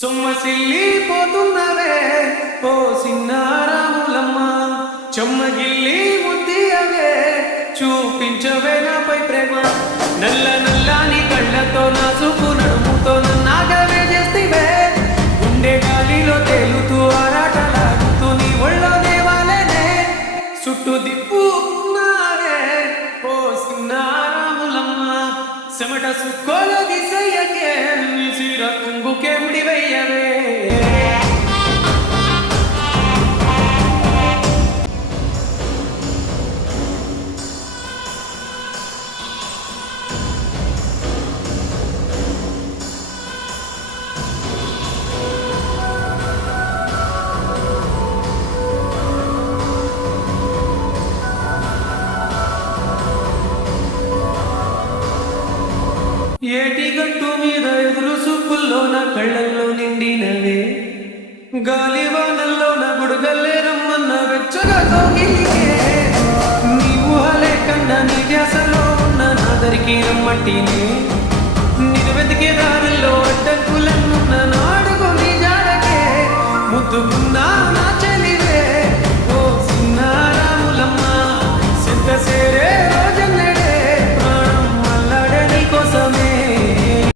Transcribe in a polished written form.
సొమ్మసిల్లిపోతున్నవే ఓ సిన్నారాములమ్మ, చెమ్మగిల్లి ముద్దియవే చూపించవే నాపై ప్రేమ. నల్ల నల్లాని కళ్ళతో నా చూపు నడుముతో నన్నాగవే చేస్తివే. గుండె గాలిలో తేలుతూ ఆరాటలాడుతూ నీ ఒళ్ళో దేవాలేనే చుట్టూ దిప్పున్నావే ఓ సిన్నారాములమ్మ. చెమట సుక్కోలో దిశయ్యకే సిర కుంగుకే ముడివయ్యవే. ఏటి గట్టు మీద ఎదురు సుక్కుల్లో నా కళ్ళల్లో నిండినవే. గాలివానల్లో నా గుడుగల్లే రమ్మన్న వెచ్చగా తోగిలికే. నీ ఊహలే కన్నా నీ ధ్యాసలో ఉన్న నా దరికి రమ్మంటినే.